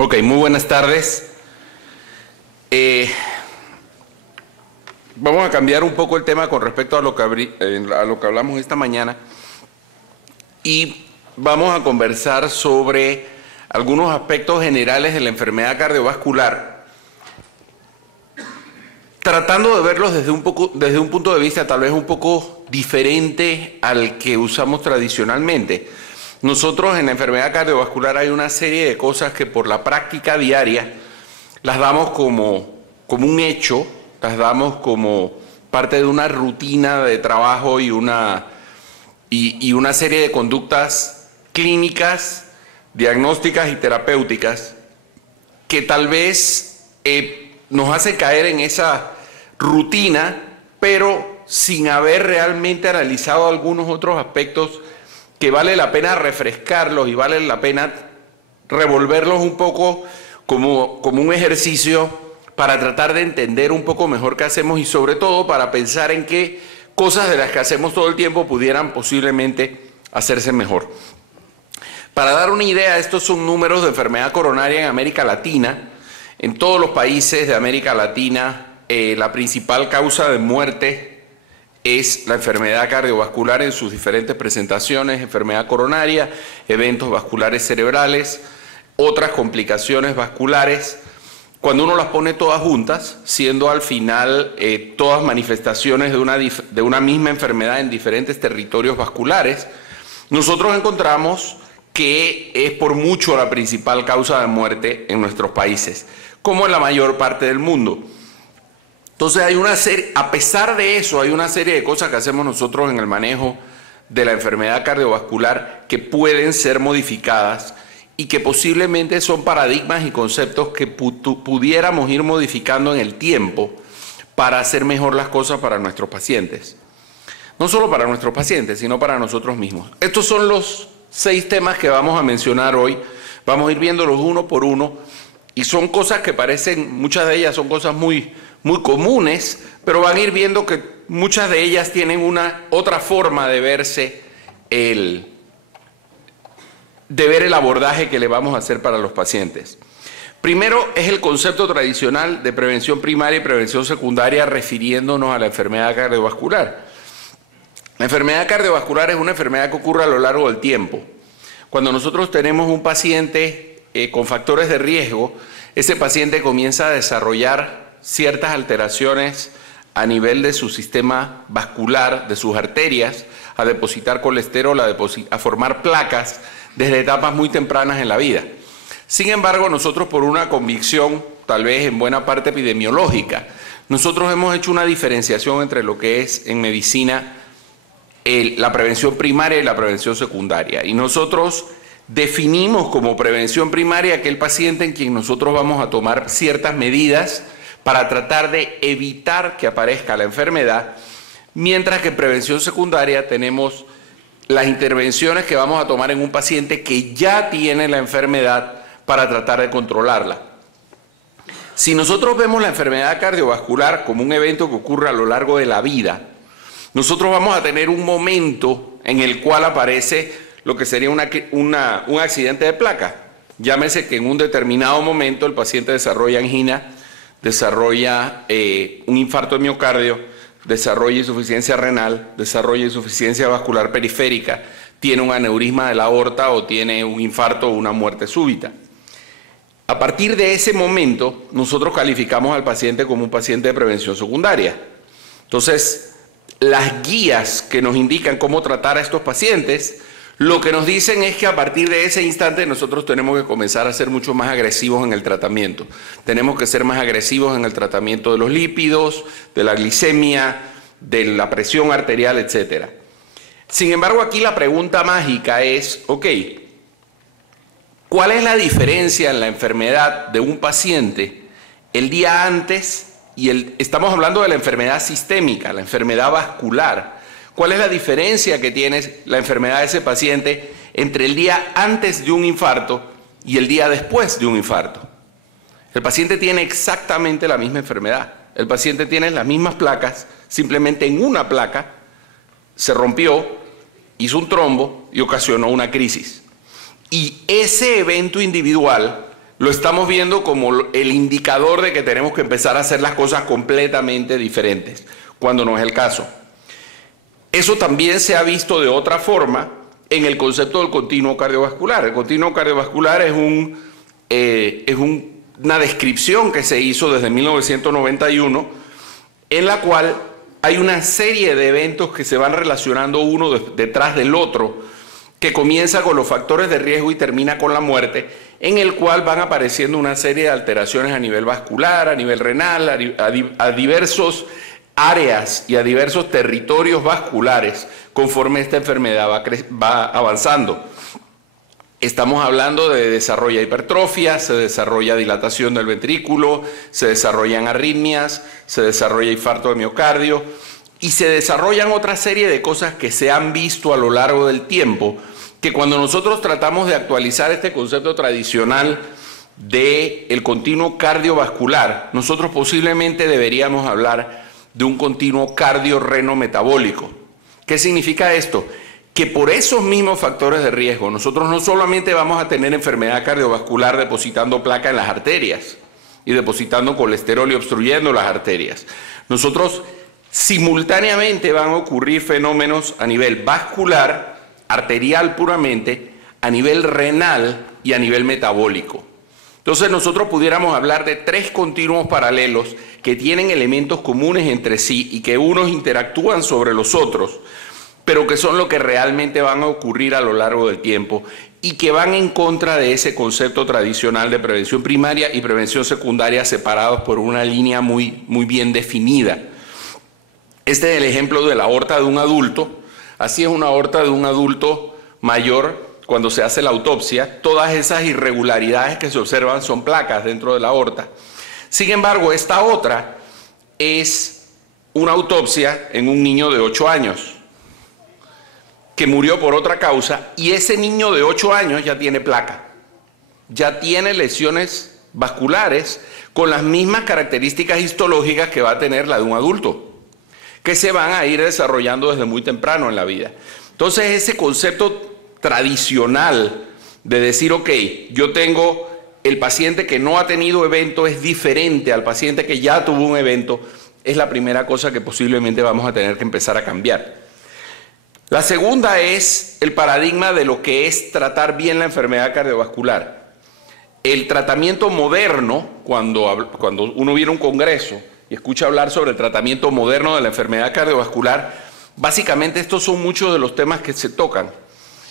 Ok, muy buenas tardes. Vamos a cambiar un poco el tema con respecto a lo que hablamos esta mañana y vamos a conversar sobre algunos aspectos generales de la enfermedad cardiovascular, tratando de verlos desde un punto de vista tal vez un poco diferente al que usamos tradicionalmente. Nosotros en la enfermedad cardiovascular hay una serie de cosas que por la práctica diaria las damos como un hecho, las damos como parte de una rutina de trabajo y una serie de conductas clínicas, diagnósticas y terapéuticas que tal vez nos hace caer en esa rutina, pero sin haber realmente analizado algunos otros aspectos que vale la pena refrescarlos y vale la pena revolverlos un poco como un ejercicio para tratar de entender un poco mejor qué hacemos y sobre todo para pensar en qué cosas de las que hacemos todo el tiempo pudieran posiblemente hacerse mejor. Para dar una idea, estos son números de enfermedad coronaria en América Latina. En todos los países de América Latina, la principal causa de muerte es la enfermedad cardiovascular en sus diferentes presentaciones, enfermedad coronaria, eventos vasculares cerebrales, otras complicaciones vasculares. Cuando uno las pone todas juntas, siendo al final todas manifestaciones de una misma enfermedad en diferentes territorios vasculares, nosotros encontramos que es por mucho la principal causa de muerte en nuestros países, como en la mayor parte del mundo. Entonces a pesar de eso, hay una serie de cosas que hacemos nosotros en el manejo de la enfermedad cardiovascular que pueden ser modificadas y que posiblemente son paradigmas y conceptos que pudiéramos ir modificando en el tiempo para hacer mejor las cosas para nuestros pacientes. No solo para nuestros pacientes, sino para nosotros mismos. Estos son los 6 temas que vamos a mencionar hoy. Vamos a ir viéndolos uno por uno y son cosas que parecen, muchas de ellas son cosas muy comunes, pero van a ir viendo que muchas de ellas tienen una otra forma de verse de ver el abordaje que le vamos a hacer para los pacientes. Primero es el concepto tradicional de prevención primaria y prevención secundaria refiriéndonos a la enfermedad cardiovascular. La enfermedad cardiovascular es una enfermedad que ocurre a lo largo del tiempo. Cuando nosotros tenemos un paciente con factores de riesgo, ese paciente comienza a desarrollar ciertas alteraciones a nivel de su sistema vascular, de sus arterias, a depositar colesterol, a formar placas desde etapas muy tempranas en la vida. Sin embargo, nosotros por una convicción, tal vez en buena parte epidemiológica, nosotros hemos hecho una diferenciación entre lo que es en medicina la prevención primaria y la prevención secundaria. Y nosotros definimos como prevención primaria aquel paciente en quien nosotros vamos a tomar ciertas medidas para tratar de evitar que aparezca la enfermedad, mientras que en prevención secundaria tenemos las intervenciones que vamos a tomar en un paciente que ya tiene la enfermedad para tratar de controlarla. Si nosotros vemos la enfermedad cardiovascular como un evento que ocurre a lo largo de la vida, nosotros vamos a tener un momento en el cual aparece lo que sería un accidente de placa. Llámese que en un determinado momento el paciente desarrolla angina, desarrolla un infarto de miocardio, desarrolla insuficiencia renal, desarrolla insuficiencia vascular periférica, tiene un aneurisma de la aorta o tiene un infarto o una muerte súbita. A partir de ese momento, nosotros calificamos al paciente como un paciente de prevención secundaria. Entonces, las guías que nos indican cómo tratar a estos pacientes, lo que nos dicen es que a partir de ese instante nosotros tenemos que comenzar a ser mucho más agresivos en el tratamiento. Tenemos que ser más agresivos en el tratamiento de los lípidos, de la glicemia, de la presión arterial, etc. Sin embargo, aquí la pregunta mágica es, ok, ¿cuál es la diferencia en la enfermedad de un paciente el día antes? Estamos hablando de la enfermedad sistémica, la enfermedad vascular. ¿Cuál es la diferencia que tiene la enfermedad de ese paciente entre el día antes de un infarto y el día después de un infarto? El paciente tiene exactamente la misma enfermedad. El paciente tiene las mismas placas, simplemente en una placa se rompió, hizo un trombo y ocasionó una crisis. Y ese evento individual lo estamos viendo como el indicador de que tenemos que empezar a hacer las cosas completamente diferentes, cuando no es el caso. Eso también se ha visto de otra forma en el concepto del continuo cardiovascular. El continuo cardiovascular es una descripción que se hizo desde 1991, en la cual hay una serie de eventos que se van relacionando uno detrás del otro, que comienza con los factores de riesgo y termina con la muerte, en el cual van apareciendo una serie de alteraciones a nivel vascular, a nivel renal, a diversos áreas y a diversos territorios vasculares conforme esta enfermedad va avanzando. Estamos hablando de desarrolla hipertrofia, se desarrolla dilatación del ventrículo, se desarrollan arritmias, se desarrolla infarto de miocardio y se desarrollan otra serie de cosas que se han visto a lo largo del tiempo, que cuando nosotros tratamos de actualizar este concepto tradicional del continuo cardiovascular, nosotros posiblemente deberíamos hablar de un continuo cardiorreno-metabólico. ¿Qué significa esto? Que por esos mismos factores de riesgo, nosotros no solamente vamos a tener enfermedad cardiovascular depositando placa en las arterias y depositando colesterol y obstruyendo las arterias. Nosotros simultáneamente van a ocurrir fenómenos a nivel vascular, arterial puramente, a nivel renal y a nivel metabólico. Entonces nosotros pudiéramos hablar de tres continuos paralelos que tienen elementos comunes entre sí y que unos interactúan sobre los otros, pero que son lo que realmente van a ocurrir a lo largo del tiempo y que van en contra de ese concepto tradicional de prevención primaria y prevención secundaria separados por una línea muy bien definida. Este es el ejemplo de la aorta de un adulto. Así es una aorta de un adulto mayor. Cuando se hace la autopsia, todas esas irregularidades que se observan son placas dentro de la aorta. Sin embargo, esta otra es una autopsia en un niño de 8 años que murió por otra causa, y ese niño de 8 años ya tiene placa, ya tiene lesiones vasculares con las mismas características histológicas que va a tener la de un adulto, que se van a ir desarrollando desde muy temprano en la vida. Entonces ese concepto tradicional de decir, ok, yo tengo el paciente que no ha tenido evento es diferente al paciente que ya tuvo un evento, es la primera cosa que posiblemente vamos a tener que empezar a cambiar. La segunda es el paradigma de lo que es tratar bien la enfermedad cardiovascular. El tratamiento moderno, cuando uno viene a un congreso y escucha hablar sobre el tratamiento moderno de la enfermedad cardiovascular, básicamente estos son muchos de los temas que se tocan.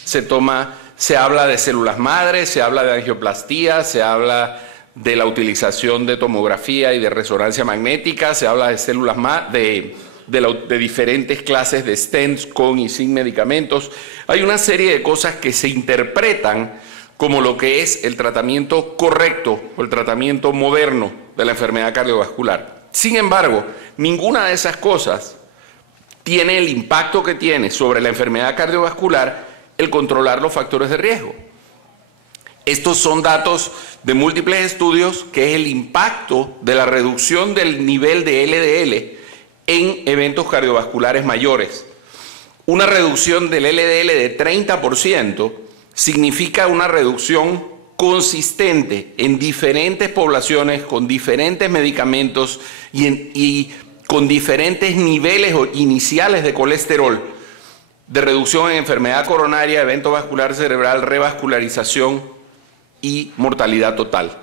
Se habla de células madres, se habla de angioplastía, se habla de la utilización de tomografía y de resonancia magnética, se habla de células de diferentes clases de stents con y sin medicamentos. Hay una serie de cosas que se interpretan como lo que es el tratamiento correcto o el tratamiento moderno de la enfermedad cardiovascular. Sin embargo, ninguna de esas cosas tiene el impacto que tiene sobre la enfermedad cardiovascular el controlar los factores de riesgo. Estos son datos de múltiples estudios, que es el impacto de la reducción del nivel de LDL en eventos cardiovasculares mayores. Una reducción del LDL de 30% significa una reducción consistente en diferentes poblaciones, con diferentes medicamentos y con diferentes niveles iniciales de colesterol, de reducción en enfermedad coronaria, evento vascular cerebral, revascularización y mortalidad total.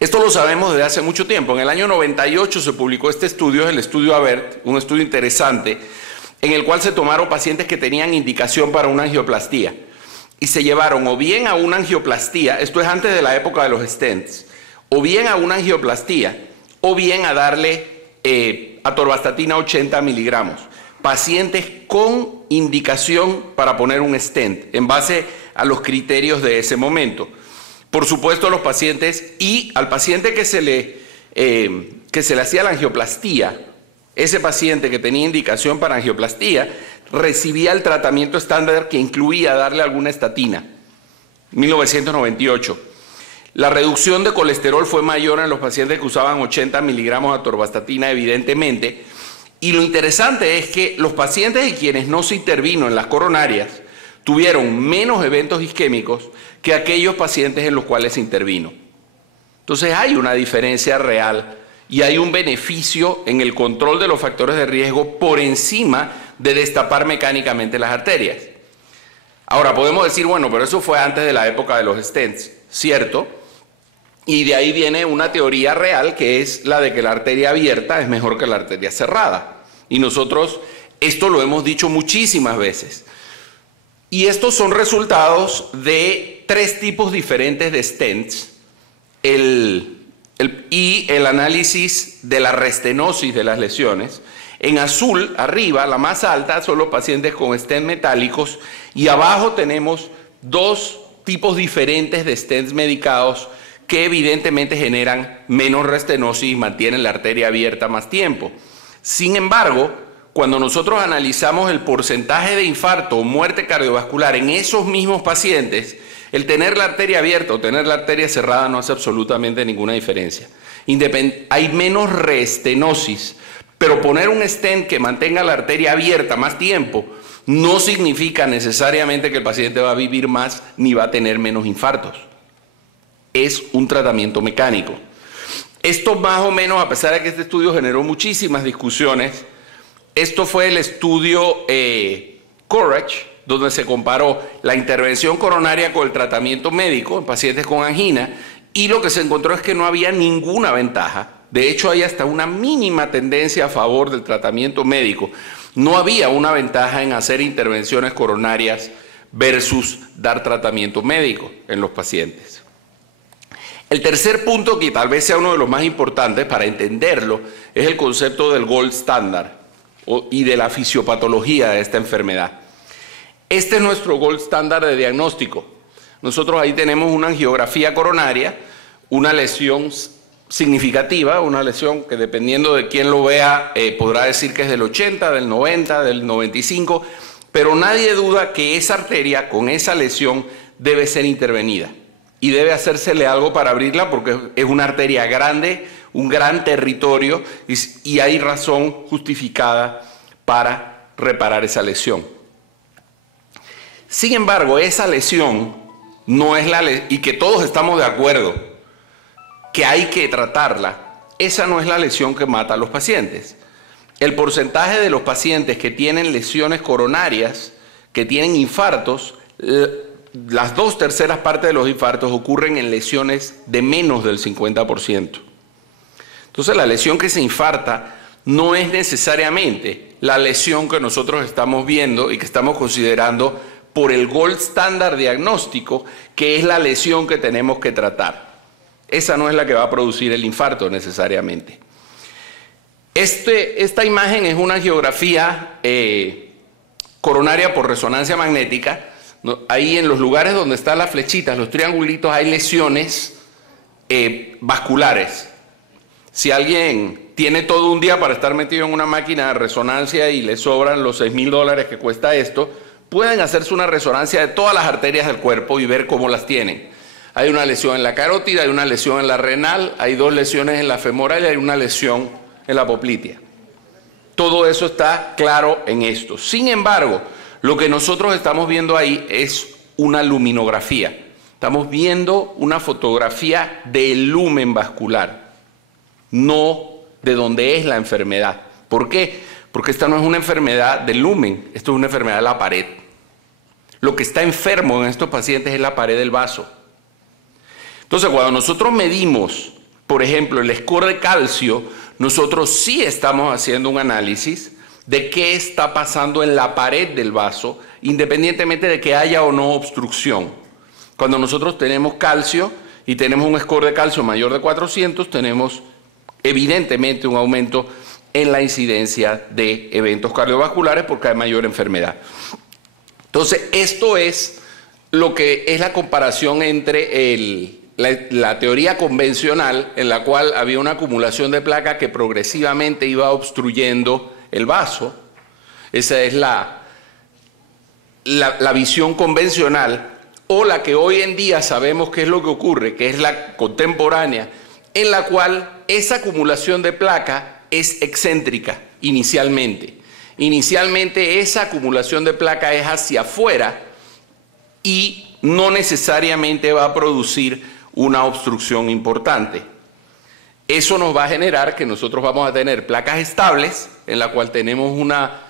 Esto lo sabemos desde hace mucho tiempo. En el año 98 se publicó este estudio, el estudio AVERT, un estudio interesante, en el cual se tomaron pacientes que tenían indicación para una angioplastía y se llevaron o bien a una angioplastía, esto es antes de la época de los stents, o bien a una angioplastía, o bien a darle atorvastatina 80 miligramos. Pacientes con indicación para poner un stent en base a los criterios de ese momento. Por supuesto, los pacientes y al paciente que se le hacía la angioplastía, ese paciente que tenía indicación para angioplastía recibía el tratamiento estándar que incluía darle alguna estatina. 1998. La reducción de colesterol fue mayor en los pacientes que usaban 80 miligramos de atorvastatina, evidentemente. Y lo interesante es que los pacientes y quienes no se intervino en las coronarias tuvieron menos eventos isquémicos que aquellos pacientes en los cuales se intervino. Entonces hay una diferencia real y hay un beneficio en el control de los factores de riesgo por encima de destapar mecánicamente las arterias. Ahora podemos decir, bueno, pero eso fue antes de la época de los stents, ¿cierto? Y de ahí viene una teoría real que es la de que la arteria abierta es mejor que la arteria cerrada. Y nosotros esto lo hemos dicho muchísimas veces. Y estos son resultados de 3 tipos diferentes de stents y el análisis de la restenosis de las lesiones. En azul, arriba, la más alta, son los pacientes con stents metálicos y abajo tenemos 2 tipos diferentes de stents medicados que evidentemente generan menos restenosis y mantienen la arteria abierta más tiempo. Sin embargo, cuando nosotros analizamos el porcentaje de infarto o muerte cardiovascular en esos mismos pacientes, el tener la arteria abierta o tener la arteria cerrada no hace absolutamente ninguna diferencia. Hay menos reestenosis, pero poner un stent que mantenga la arteria abierta más tiempo no significa necesariamente que el paciente va a vivir más ni va a tener menos infartos. Es un tratamiento mecánico. Esto más o menos, a pesar de que este estudio generó muchísimas discusiones, esto fue el estudio Courage, donde se comparó la intervención coronaria con el tratamiento médico en pacientes con angina, y lo que se encontró es que no había ninguna ventaja. De hecho, hay hasta una mínima tendencia a favor del tratamiento médico. No había una ventaja en hacer intervenciones coronarias versus dar tratamiento médico en los pacientes. El tercer punto, que tal vez sea uno de los más importantes para entenderlo, es el concepto del gold standard y de la fisiopatología de esta enfermedad. Este es nuestro gold standard de diagnóstico. Nosotros ahí tenemos una angiografía coronaria, una lesión significativa, una lesión que dependiendo de quién lo vea podrá decir que es del 80, del 90, del 95, pero nadie duda que esa arteria con esa lesión debe ser intervenida y debe hacérsele algo para abrirla porque es una arteria grande, un gran territorio y hay razón justificada para reparar esa lesión. Sin embargo, esa lesión no es y que todos estamos de acuerdo que hay que tratarla, esa no es la lesión que mata a los pacientes. El porcentaje de los pacientes que tienen lesiones coronarias, que tienen infartos, las 2/3 partes de los infartos ocurren en lesiones de menos del 50%. Entonces la lesión que se infarta no es necesariamente la lesión que nosotros estamos viendo y que estamos considerando por el gold standard diagnóstico, que es la lesión que tenemos que tratar. Esa no es la que va a producir el infarto necesariamente. Esta imagen es una angiografía coronaria por resonancia magnética. Ahí en los lugares donde están las flechitas, los triangulitos, hay lesiones vasculares. Si alguien tiene todo un día para estar metido en una máquina de resonancia y le sobran los $6,000 que cuesta esto, pueden hacerse una resonancia de todas las arterias del cuerpo y ver cómo las tienen. Hay una lesión en la carótida, hay una lesión en la renal, hay 2 lesiones en la femoral y hay una lesión en la poplitea. Todo eso está claro en esto. Sin embargo, lo que nosotros estamos viendo ahí es una luminografía. Estamos viendo una fotografía del lumen vascular, no de dónde es la enfermedad. ¿Por qué? Porque esta no es una enfermedad del lumen, esto es una enfermedad de la pared. Lo que está enfermo en estos pacientes es la pared del vaso. Entonces, cuando nosotros medimos, por ejemplo, el score de calcio, nosotros sí estamos haciendo un análisis de qué está pasando en la pared del vaso, independientemente de que haya o no obstrucción. Cuando nosotros tenemos calcio y tenemos un score de calcio mayor de 400, tenemos evidentemente un aumento en la incidencia de eventos cardiovasculares porque hay mayor enfermedad. Entonces, esto es lo que es la comparación entre la teoría convencional, en la cual había una acumulación de placa que progresivamente iba obstruyendo el vaso. Esa es la visión convencional, o la que hoy en día sabemos qué es lo que ocurre, que es la contemporánea, en la cual esa acumulación de placa es excéntrica inicialmente. Inicialmente esa acumulación de placa es hacia afuera y no necesariamente va a producir una obstrucción importante. Eso nos va a generar que nosotros vamos a tener placas estables, en la cual tenemos una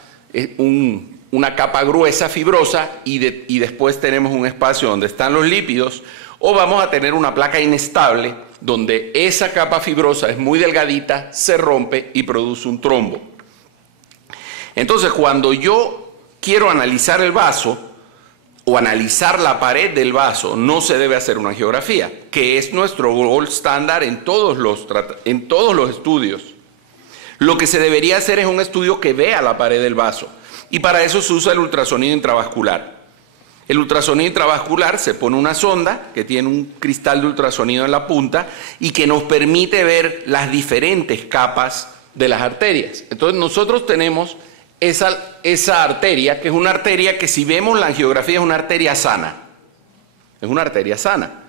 capa gruesa, fibrosa, y después tenemos un espacio donde están los lípidos, o vamos a tener una placa inestable, donde esa capa fibrosa es muy delgadita, se rompe y produce un trombo. Entonces, cuando yo quiero analizar el vaso o analizar la pared del vaso, no se debe hacer una angiografía, que es nuestro gold standard en todos los estudios. Lo que se debería hacer es un estudio que vea la pared del vaso, y para eso se usa el ultrasonido intravascular. El ultrasonido intravascular se pone una sonda que tiene un cristal de ultrasonido en la punta y que nos permite ver las diferentes capas de las arterias. Entonces nosotros tenemos esa arteria, que es una arteria que, si vemos la angiografía, es una arteria sana. Es una arteria sana.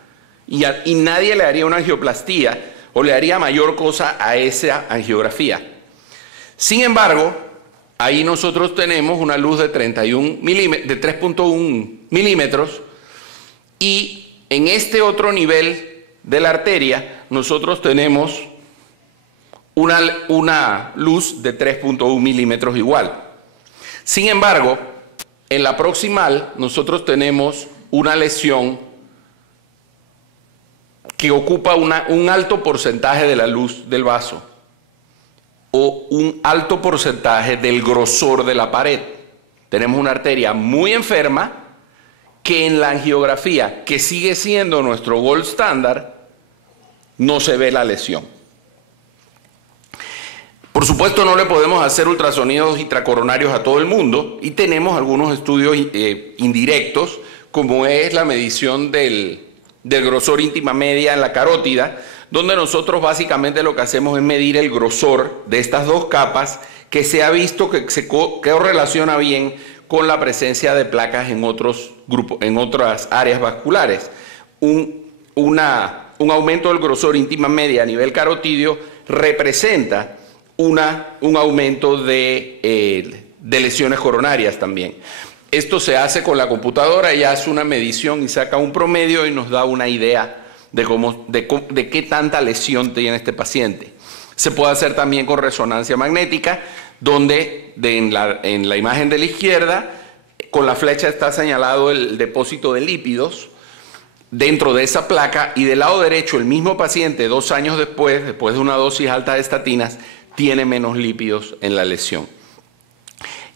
Y nadie le haría una angioplastía o le haría mayor cosa a esa angiografía. Sin embargo, ahí nosotros tenemos una luz de 3.1 milímetros, y en este otro nivel de la arteria nosotros tenemos una luz de 3.1 milímetros igual. Sin embargo, en la proximal nosotros tenemos una lesión que ocupa un alto porcentaje de la luz del vaso, o un alto porcentaje del grosor de la pared. Tenemos una arteria muy enferma que en la angiografía, que sigue siendo nuestro gold standard, no se ve la lesión. Por supuesto, no le podemos hacer ultrasonidos intracoronarios a todo el mundo, y tenemos algunos estudios indirectos, como es la medición del grosor íntima media en la carótida, donde nosotros básicamente lo que hacemos es medir el grosor de estas dos capas, que se ha visto que se correlaciona bien con la presencia de placas en otros grupos, en otras áreas vasculares. Un aumento del grosor íntima media a nivel carotidio representa un aumento de lesiones coronarias también. Esto se hace con la computadora, ella hace una medición y saca un promedio y nos da una idea de qué tanta lesión tiene este paciente. Se puede hacer también con resonancia magnética, donde en la imagen de la izquierda, con la flecha está señalado el depósito de lípidos dentro de esa placa, y del lado derecho el mismo paciente 2 años después de una dosis alta de estatinas, tiene menos lípidos en la lesión.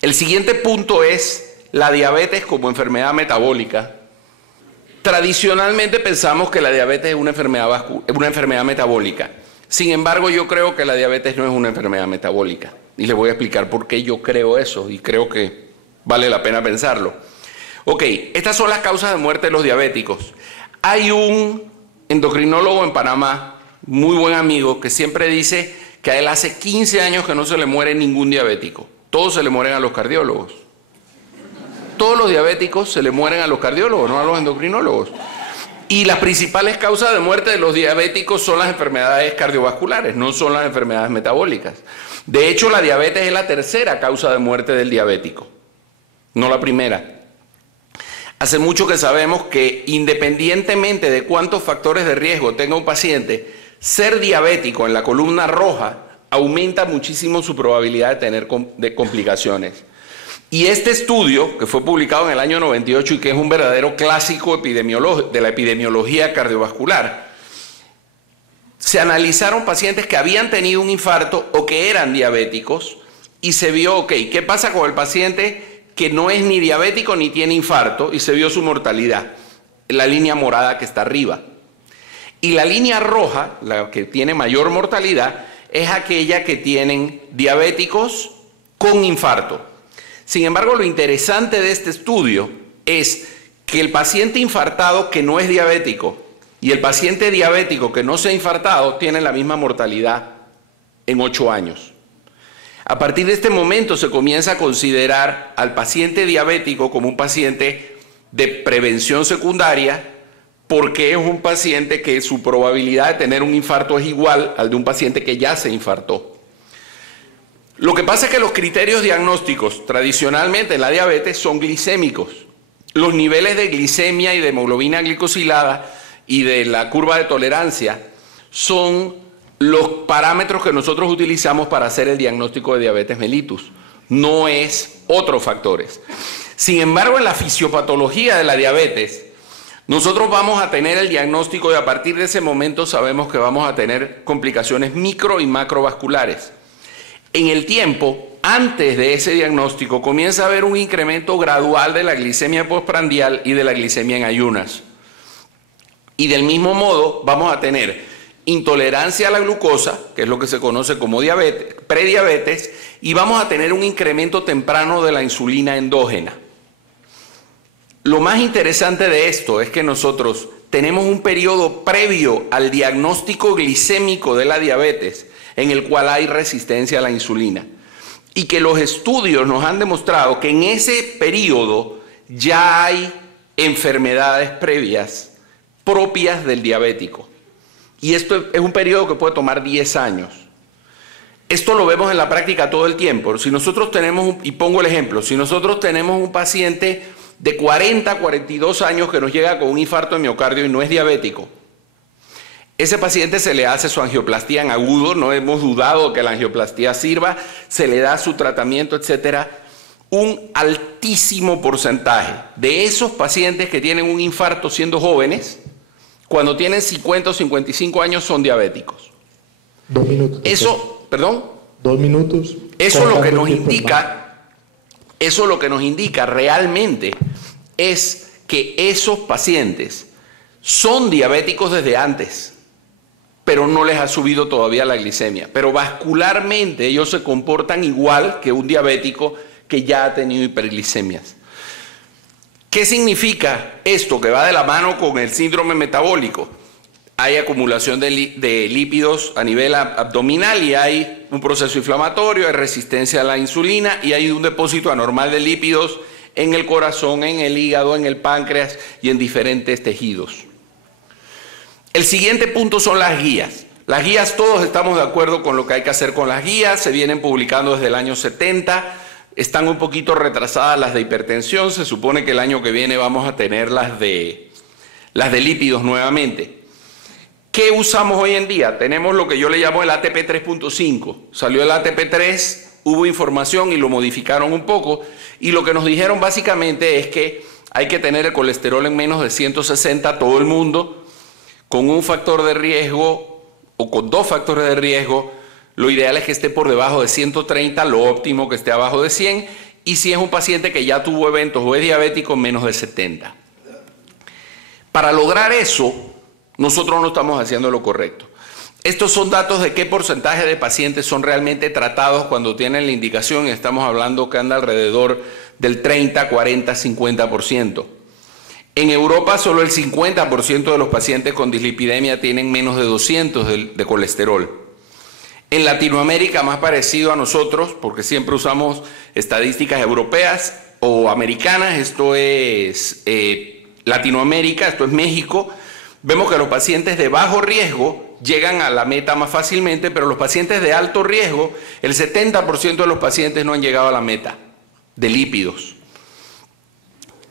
El siguiente punto es la diabetes como enfermedad metabólica. Tradicionalmente pensamos que la diabetes es una enfermedad metabólica. Sin embargo, yo creo que la diabetes no es una enfermedad metabólica. Y les voy a explicar por qué yo creo eso, y creo que vale la pena pensarlo. Ok, estas son las causas de muerte de los diabéticos. Hay un endocrinólogo en Panamá, muy buen amigo, que siempre dice que a él hace 15 años que no se le muere ningún diabético. Todos se le mueren a los cardiólogos. Todos los diabéticos se le mueren a los cardiólogos, no a los endocrinólogos. Y las principales causas de muerte de los diabéticos son las enfermedades cardiovasculares, no son las enfermedades metabólicas. De hecho, la diabetes es la tercera causa de muerte del diabético, no la primera. Hace mucho que sabemos que, independientemente de cuántos factores de riesgo tenga un paciente, ser diabético en la columna roja aumenta muchísimo su probabilidad de tener complicaciones. Y este estudio, que fue publicado en el año 98 y que es un verdadero clásico de la epidemiología cardiovascular, se analizaron pacientes que habían tenido un infarto o que eran diabéticos, y se vio, ok, ¿qué pasa con el paciente que no es ni diabético ni tiene infarto? Y se vio su mortalidad, la línea morada que está arriba. Y la línea roja, la que tiene mayor mortalidad, es aquella que tienen diabéticos con infarto. Sin embargo, lo interesante de este estudio es que el paciente infartado que no es diabético y el paciente diabético que no se ha infartado tienen la misma mortalidad en 8 años. A partir de este momento se comienza a considerar al paciente diabético como un paciente de prevención secundaria, porque es un paciente que su probabilidad de tener un infarto es igual al de un paciente que ya se infartó. Lo que pasa es que los criterios diagnósticos tradicionalmente en la diabetes son glicémicos, los niveles de glicemia y de hemoglobina glicosilada y de la curva de tolerancia son los parámetros que nosotros utilizamos para hacer el diagnóstico de diabetes mellitus, no es otros factores. Sin embargo, en la fisiopatología de la diabetes, nosotros vamos a tener el diagnóstico y a partir de ese momento sabemos que vamos a tener complicaciones micro y macrovasculares. En el tiempo, antes de ese diagnóstico, comienza a haber un incremento gradual de la glicemia postprandial y de la glicemia en ayunas. Y del mismo modo, vamos a tener intolerancia a la glucosa, que es lo que se conoce como diabetes, prediabetes, y vamos a tener un incremento temprano de la insulina endógena. Lo más interesante de esto es que nosotros tenemos un periodo previo al diagnóstico glicémico de la diabetes en el cual hay resistencia a la insulina y que los estudios nos han demostrado que en ese periodo ya hay enfermedades previas propias del diabético. Y esto es un periodo que puede tomar 10 años. Esto lo vemos en la práctica todo el tiempo. Si nosotros tenemos, y pongo el ejemplo, si nosotros tenemos un paciente de 40, 42 años que nos llega con un infarto de miocardio y no es diabético, ese paciente se le hace su angioplastía en agudo, no hemos dudado que la angioplastía sirva, se le da su tratamiento, etcétera. Un altísimo porcentaje de esos pacientes que tienen un infarto siendo jóvenes, cuando tienen 50 o 55 años son diabéticos. 2 minutos. Eso, perdón. 2 minutos. Eso lo que nos indica, eso lo que nos indica realmente es que esos pacientes son diabéticos desde antes, pero no les ha subido todavía la glicemia. Pero vascularmente ellos se comportan igual que un diabético que ya ha tenido hiperglicemias. ¿Qué significa esto que va de la mano con el síndrome metabólico? Hay acumulación de lípidos a nivel abdominal y hay un proceso inflamatorio, hay resistencia a la insulina y hay un depósito anormal de lípidos en el corazón, en el hígado, en el páncreas y en diferentes tejidos. El siguiente punto son las guías. Las guías, todos estamos de acuerdo con lo que hay que hacer con las guías, se vienen publicando desde el año 70, están un poquito retrasadas las de hipertensión, se supone que el año que viene vamos a tener las de lípidos nuevamente. ¿Qué usamos hoy en día? Tenemos lo que yo le llamo el ATP 3.5, salió el ATP 3, hubo información y lo modificaron un poco, y lo que nos dijeron básicamente es que hay que tener el colesterol en menos de 160 todo el mundo, con un factor de riesgo o con 2 factores de riesgo. Lo ideal es que esté por debajo de 130, lo óptimo que esté abajo de 100, y si es un paciente que ya tuvo eventos o es diabético, menos de 70. Para lograr eso, nosotros no estamos haciendo lo correcto. Estos son datos de qué porcentaje de pacientes son realmente tratados cuando tienen la indicación, y estamos hablando que anda alrededor del 30, 40, 50%. En Europa solo el 50% de los pacientes con dislipidemia tienen menos de 200 de colesterol. En Latinoamérica, más parecido a nosotros, porque siempre usamos estadísticas europeas o americanas, esto es Latinoamérica, esto es México, vemos que los pacientes de bajo riesgo llegan a la meta más fácilmente, pero los pacientes de alto riesgo, el 70% de los pacientes no han llegado a la meta de lípidos.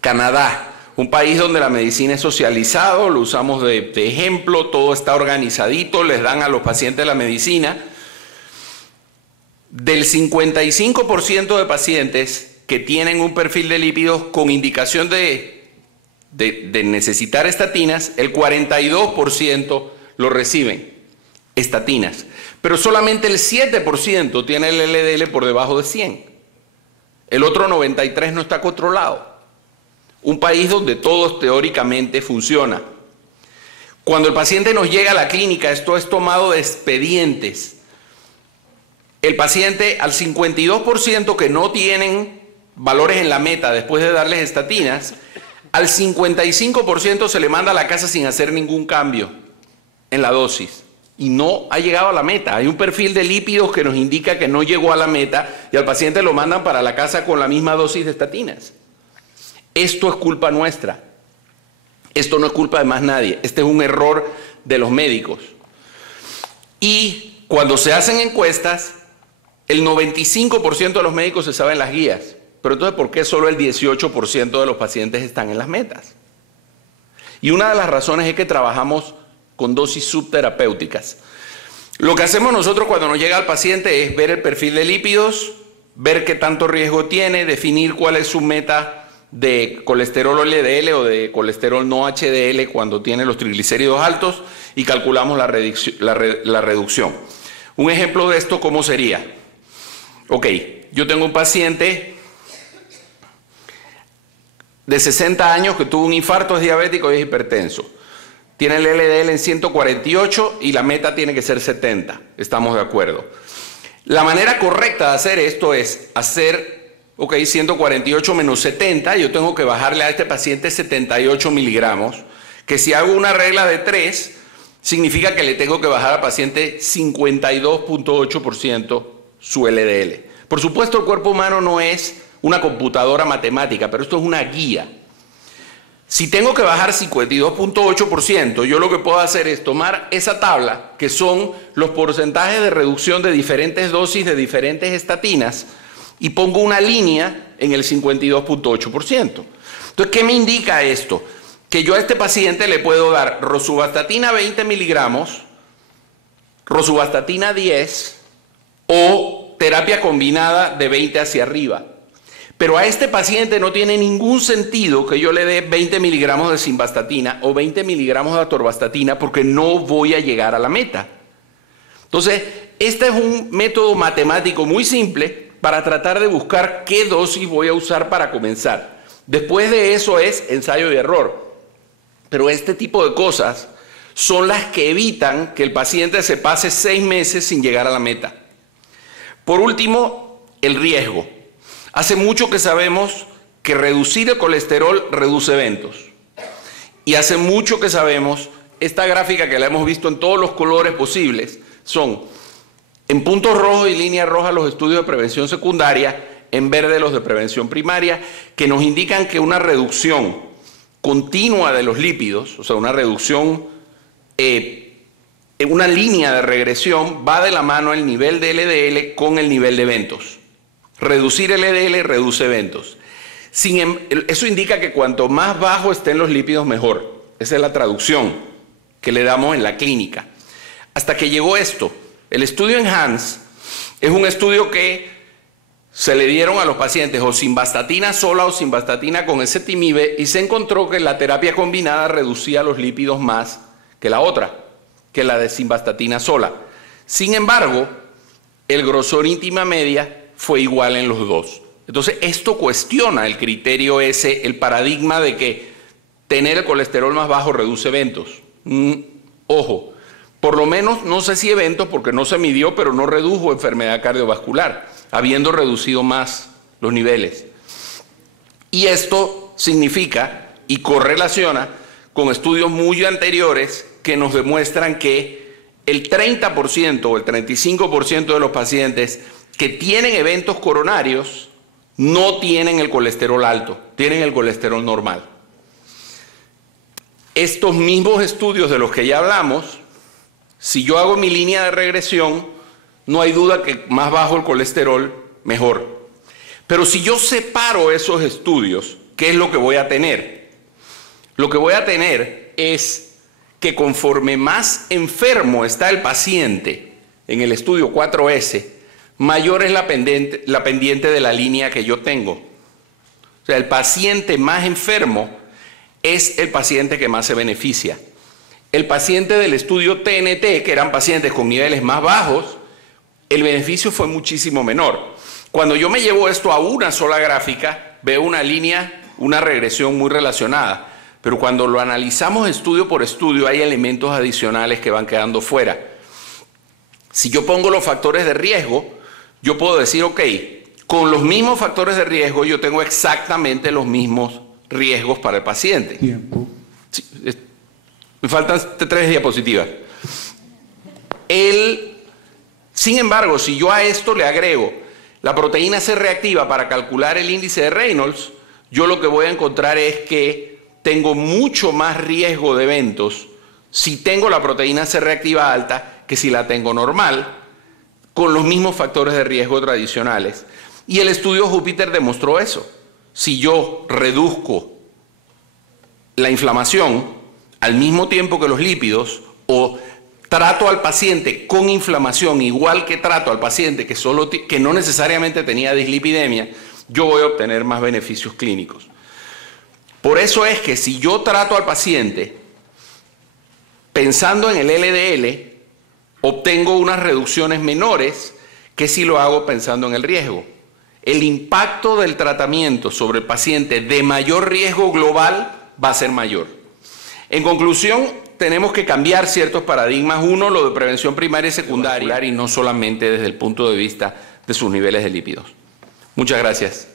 Canadá, un país donde la medicina es socializado, lo usamos de ejemplo, todo está organizadito, les dan a los pacientes la medicina. Del 55% de pacientes que tienen un perfil de lípidos con indicación de necesitar estatinas, el 42% lo reciben, estatinas. Pero solamente el 7% tiene el LDL por debajo de 100. El otro 93% no está controlado. Un país donde todo teóricamente funciona. Cuando el paciente nos llega a la clínica, esto es tomado de expedientes. El paciente, al 52% que no tienen valores en la meta después de darles estatinas, al 55% se le manda a la casa sin hacer ningún cambio en la dosis. Y no ha llegado a la meta. Hay un perfil de lípidos que nos indica que no llegó a la meta y al paciente lo mandan para la casa con la misma dosis de estatinas. Esto es culpa nuestra. Esto no es culpa de más nadie. Este es un error de los médicos. Y cuando se hacen encuestas, el 95% de los médicos se saben las guías. pero entonces ¿por qué solo el 18% de los pacientes están en las metas? Y una de las razones es que trabajamos con dosis subterapéuticas. Lo que hacemos nosotros cuando nos llega al paciente es ver el perfil de lípidos, ver qué tanto riesgo tiene, definir cuál es su meta de colesterol LDL o de colesterol no HDL cuando tiene los triglicéridos altos y calculamos la reducción. Un ejemplo de esto, ¿cómo sería? Ok, yo tengo un paciente de 60 años que tuvo un infarto, es diabético y es hipertenso. Tiene el LDL en 148 y la meta tiene que ser 70. Estamos de acuerdo. La manera correcta de hacer esto es hacer, 148 menos 70. Yo tengo que bajarle a este paciente 78 miligramos, que si hago una regla de 3, significa que le tengo que bajar al paciente 52.8% su LDL. Por supuesto, el cuerpo humano no es una computadora matemática, pero esto es una guía. Si tengo que bajar 52.8%, yo lo que puedo hacer es tomar esa tabla, que son los porcentajes de reducción de diferentes dosis de diferentes estatinas, y pongo una línea en el 52.8%. Entonces, ¿qué me indica esto? Que yo a este paciente le puedo dar rosuvastatina 20 miligramos, rosuvastatina 10 o terapia combinada de 20 hacia arriba. Pero a este paciente no tiene ningún sentido que yo le dé 20 miligramos de simvastatina o 20 miligramos de atorvastatina porque no voy a llegar a la meta. Entonces, este es un método matemático muy simple para tratar de buscar qué dosis voy a usar para comenzar. Después de eso es ensayo y error. Pero este tipo de cosas son las que evitan que el paciente se pase 6 meses sin llegar a la meta. Por último, el riesgo. Hace mucho que sabemos que reducir el colesterol reduce eventos. Y hace mucho que sabemos, esta gráfica que la hemos visto en todos los colores posibles, son en puntos rojos y línea roja los estudios de prevención secundaria, en verde los de prevención primaria, que nos indican que una reducción continua de los lípidos, o sea, una reducción en una línea de regresión, va de la mano el nivel de LDL con el nivel de eventos. Reducir el LDL reduce eventos. Eso indica que cuanto más bajo estén los lípidos, mejor. Esa es la traducción que le damos en la clínica. Hasta que llegó esto. El estudio ENHANCE es un estudio que se le dieron a los pacientes o simvastatina sola o simvastatina con ezetimibe y se encontró que la terapia combinada reducía los lípidos más que la otra, que la de simvastatina sola. Sin embargo, el grosor íntima media fue igual en los dos. Entonces, esto cuestiona el criterio ese, el paradigma de que tener el colesterol más bajo reduce eventos. Ojo, por lo menos, no sé si eventos, porque no se midió, pero no redujo enfermedad cardiovascular, habiendo reducido más los niveles. Y esto significa y correlaciona con estudios muy anteriores que nos demuestran que el 30% o el 35% de los pacientes que tienen eventos coronarios no tienen el colesterol alto, tienen el colesterol normal. Estos mismos estudios de los que ya hablamos, si yo hago mi línea de regresión, no hay duda que más bajo el colesterol, mejor. Pero si yo separo esos estudios, ¿qué es lo que voy a tener? Lo que voy a tener es que conforme más enfermo está el paciente en el estudio 4S, mayor es la pendiente de la línea que yo tengo. O sea, el paciente más enfermo es el paciente que más se beneficia. El paciente del estudio TNT, que eran pacientes con niveles más bajos, el beneficio fue muchísimo menor. Cuando yo me llevo esto a una sola gráfica, veo una línea, una regresión muy relacionada. Pero cuando lo analizamos estudio por estudio, hay elementos adicionales que van quedando fuera. Si yo pongo los factores de riesgo, yo puedo decir, ok, con los mismos factores de riesgo yo tengo exactamente los mismos riesgos para el paciente. Tiempo. Sí, me faltan 3 diapositivas. Sin embargo, si yo a esto le agrego la proteína C reactiva para calcular el índice de Reynolds, yo lo que voy a encontrar es que tengo mucho más riesgo de eventos si tengo la proteína C reactiva alta que si la tengo normal, con los mismos factores de riesgo tradicionales. Y el estudio Júpiter demostró eso. Si yo reduzco la inflamación al mismo tiempo que los lípidos, o trato al paciente con inflamación igual que trato al paciente que no necesariamente tenía dislipidemia, yo voy a obtener más beneficios clínicos. Por eso es que si yo trato al paciente pensando en el LDL, obtengo unas reducciones menores que si lo hago pensando en el riesgo. El impacto del tratamiento sobre el paciente de mayor riesgo global va a ser mayor. En conclusión, tenemos que cambiar ciertos paradigmas. Uno, lo de prevención primaria y secundaria, y no solamente desde el punto de vista de sus niveles de lípidos. Muchas gracias.